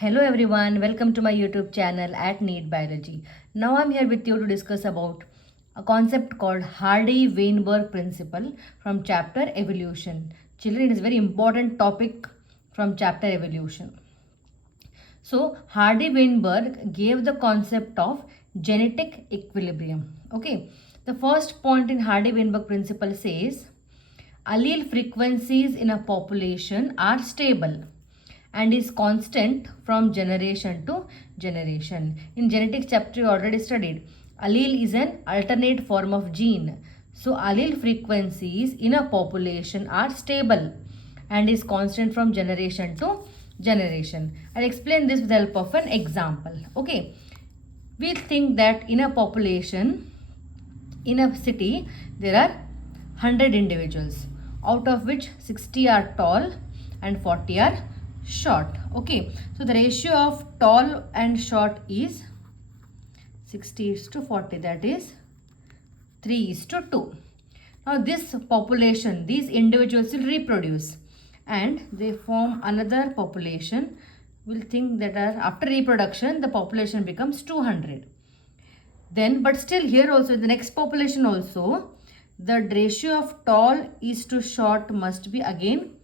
Hello everyone, welcome to my YouTube channel at Need Biology. Now I'm here with you to discuss about a concept called Hardy-Weinberg principle from chapter Evolution. Children, it is a very important topic from chapter Evolution. So Hardy-Weinberg gave the concept of genetic equilibrium. Okay, the first point in Hardy-Weinberg principle says allele frequencies in a population are stable and is constant from generation to generation. In genetics chapter you already studied. Allele is an alternate form of gene. So allele frequencies in a population are stable and is constant from generation to generation. I'll explain this with the help of an example. Okay. We think that in a population, in a city, there are 100 individuals, out of which 60 are tall and 40 are short. Okay, so the ratio of tall and short is 60:40, that is 3:2. Now this population, these individuals will reproduce and they form another population. We'll think that after reproduction the population becomes 200. Then but still here also the next population also the ratio of tall is to short must be again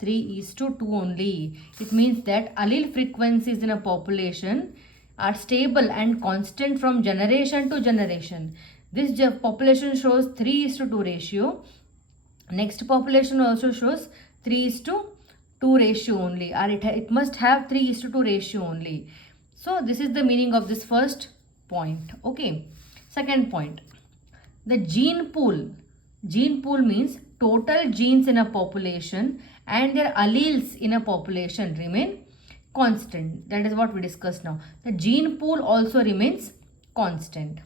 3:2 only. It means that allele frequencies in a population are stable and constant from generation to generation. This population shows 3:2 ratio. Next population also shows 3:2 ratio only, or it must have 3:2 ratio only. So this is the meaning of this first point. Okay. Second point. The gene pool. Gene pool means total genes in a population and their alleles in a population remain constant. That is what we discussed now. The gene pool also remains constant.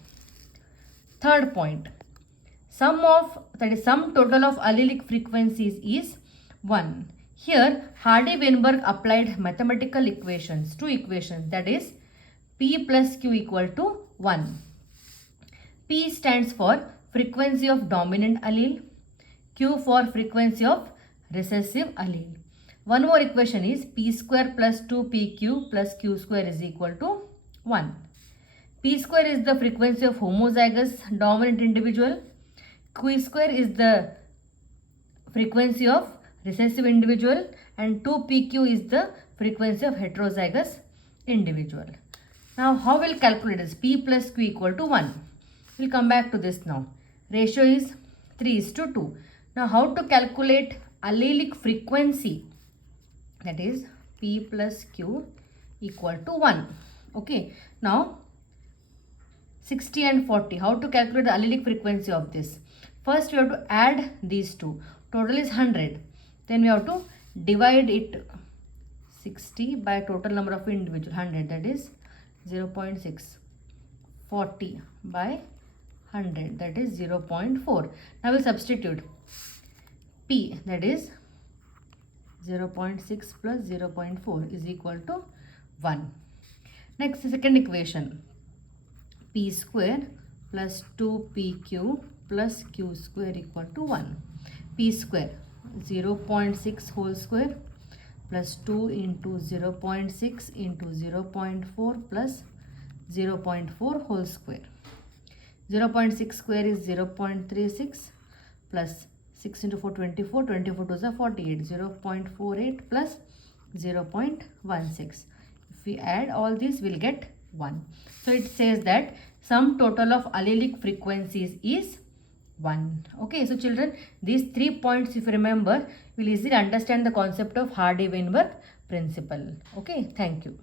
Third point. Sum total of allelic frequencies is 1. Here Hardy-Weinberg applied mathematical equations, two equations, that is P plus Q equal to 1. P stands for frequency of dominant allele, Q for frequency of recessive allele. One more equation is P square plus 2PQ plus Q square is equal to 1. P square is the frequency of homozygous dominant individual. Q square is the frequency of recessive individual and 2PQ is the frequency of heterozygous individual. Now how will calculate this? P plus Q equal to 1. We'll come back to this now. Ratio is 3:2. Now how to calculate allelic frequency? That is P plus Q equal to 1. Okay. Now 60 and 40. How to calculate the allelic frequency of this? First we have to add these two. Total is 100. Then we have to divide it 60 by total number of individuals 100, that is 0.6. 40 by 100, that is 0.4. Now we'll substitute P, that is 0.6 plus 0.4 is equal to 1. Next, the second equation. P square plus 2PQ plus Q square equal to 1. P square 0.6 whole square plus 2 into 0.6 into 0.4 plus 0.4 whole square. 0.6 square is 0.36 plus 6 into 4 24, 24 2s are 48, 0.48 plus 0.16. If we add all these we'll get 1. So it says that sum total of allelic frequencies is 1. Okay, so children, these 3 points if you remember will easily understand the concept of Hardy-Weinberg principle. Okay, thank you.